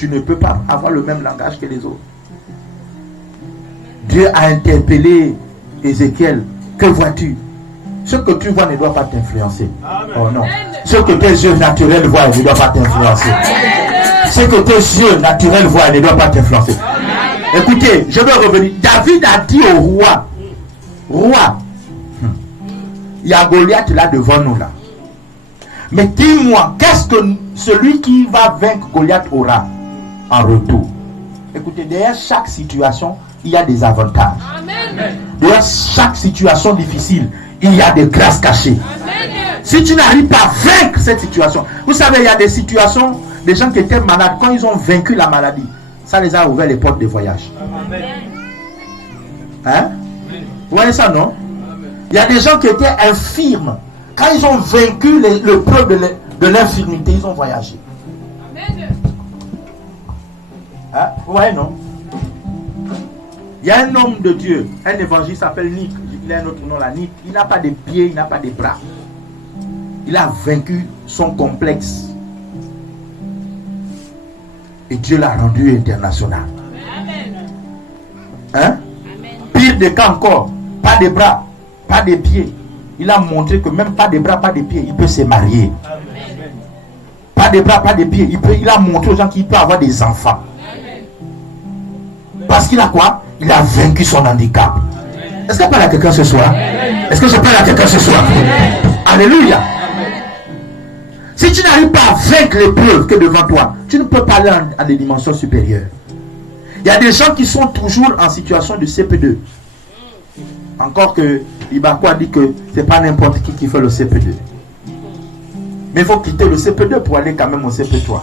tu ne peux pas avoir le même langage que les autres. Dieu a interpellé Ézéchiel. Que vois-tu? Ce que tu vois ne doit pas t'influencer. Oh non. Ce que tes yeux naturels voient ne doit pas t'influencer. Ce que tes yeux naturels voient ne doit pas t'influencer. Écoutez, je veux revenir. David a dit au roi, il y a Goliath là devant nous là. Mais dis-moi, qu'est-ce que celui qui va vaincre Goliath aura en retour? Écoutez, derrière chaque situation, il y a des avantages. Amen. Derrière chaque situation difficile, il y a des grâces cachées. Amen. Si tu n'arrives pas à vaincre cette situation, vous savez, il y a des situations, des gens qui étaient malades, quand ils ont vaincu la maladie, ça les a ouvert les portes de voyage. Amen. Hein? Vous voyez ça, non? Amen. Il y a des gens qui étaient infirmes. Quand ils ont vaincu le preuve de l'infirmité, ils ont voyagé. Amen. Hein? Vous voyez, non? Il y a un homme de Dieu, un évangile s'appelle Nick. Il a un autre nom là, Nick. Il n'a pas de pieds, il n'a pas de bras. Il a vaincu son complexe. Et Dieu l'a rendu international. Amen. Hein? Amen. Pire de cas encore, pas de bras, pas de pieds. Il a montré que même pas de bras, pas de pieds, il peut se marier. Amen. Pas de bras, pas de pieds. Il a montré aux gens qu'il peut avoir des enfants. Amen. Parce qu'il a quoi? Il a vaincu son handicap. Amen. Est-ce que je parle à quelqu'un ce soir? Amen. Est-ce que je parle à quelqu'un ce soir? Amen. Alléluia. Amen. Si tu n'arrives pas à vaincre l'épreuve que devant toi, tu ne peux pas aller à des dimensions supérieures. Il y a des gens qui sont toujours en situation de CP2. Encore que Ibako a dit que ce n'est pas n'importe qui fait le CP2. Mais il faut quitter le CP2 pour aller quand même au CP3.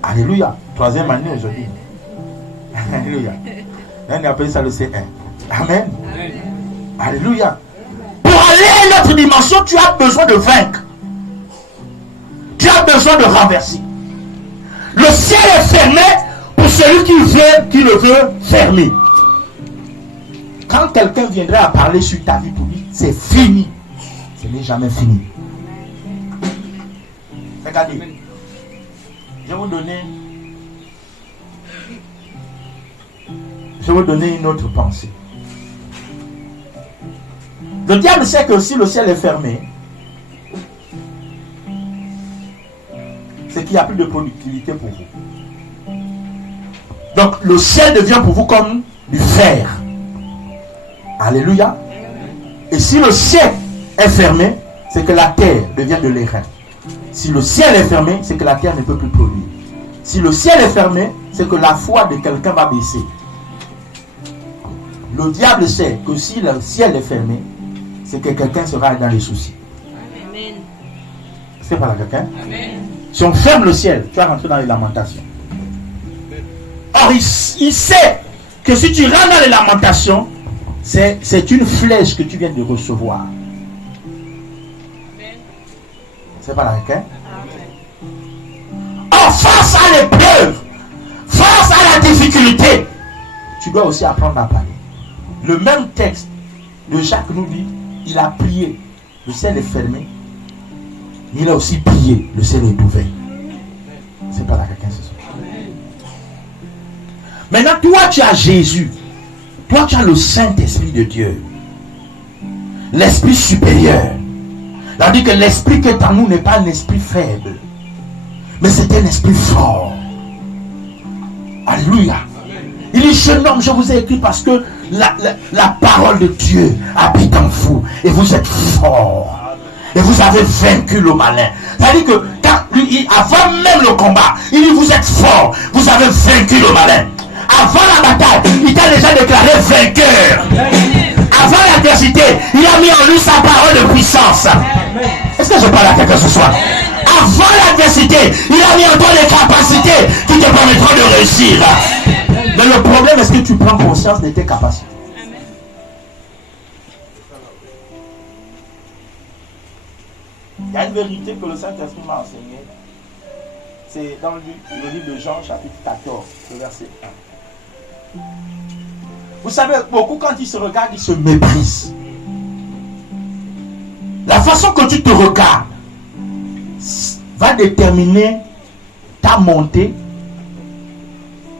Alléluia. 3e année aujourd'hui. Alléluia. On appelle ça le C1. Amen. Alléluia. Pour aller à une autre dimension, tu as besoin de vaincre. Tu as besoin de renverser. Le ciel est fermé pour celui qui le veut fermer. Quand quelqu'un viendrait à parler sur ta vie pour dire c'est fini, ce n'est jamais fini. Regardez, je vais vous donner une autre pensée. Le diable sait que si le ciel est fermé, c'est qu'il n'y a plus de productivité pour vous. Donc le ciel devient pour vous comme du fer. Alléluia. Et si le ciel est fermé, c'est que la terre devient de l'airain. Si le ciel est fermé, c'est que la terre ne peut plus produire. Si le ciel est fermé, c'est que la foi de quelqu'un va baisser. Le diable sait que si le ciel est fermé, c'est que quelqu'un sera dans les soucis. Amen. C'est pas là quelqu'un? Amen. Si on ferme le ciel, tu vas rentrer dans les lamentations. Or, il sait que si tu rentres dans les lamentations, c'est une flèche que tu viens de recevoir. Amen. C'est pas là quelqu'un? Or, face à l'épreuve, face à la difficulté, tu dois aussi apprendre à parler. Le même texte de Jacques nous dit, il a prié, le ciel est fermé. Il a aussi prié, le ciel est ouvert. C'est pas là quelqu'un ce soir. Maintenant, toi tu as Jésus. Toi tu as le Saint-Esprit de Dieu. L'Esprit supérieur. Il a dit que l'Esprit qui est en nous n'est pas un esprit faible. Mais c'est un esprit fort. Alléluia. Il dit, jeune homme, je vous ai écrit parce que la parole de Dieu habite en vous. Et vous êtes fort. Et vous avez vaincu le malin. C'est-à-dire que avant même le combat, il dit vous êtes fort. Vous avez vaincu le malin. Avant la bataille, il t'a déjà déclaré vainqueur. Avant l'adversité, il a mis en lui sa parole de puissance. Est-ce que je parle à quelqu'un ce soir? Avant l'adversité, il a mis en toi les capacités qui te permettront de réussir. Mais le problème, est-ce que tu prends conscience de tes capacités? Il y a une vérité que le Saint-Esprit m'a enseignée. C'est dans le livre de Jean, chapitre 14, le verset 1. Vous savez, beaucoup quand ils se regardent, ils se méprisent. La façon que tu te regardes va déterminer ta montée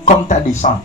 comme ta descente.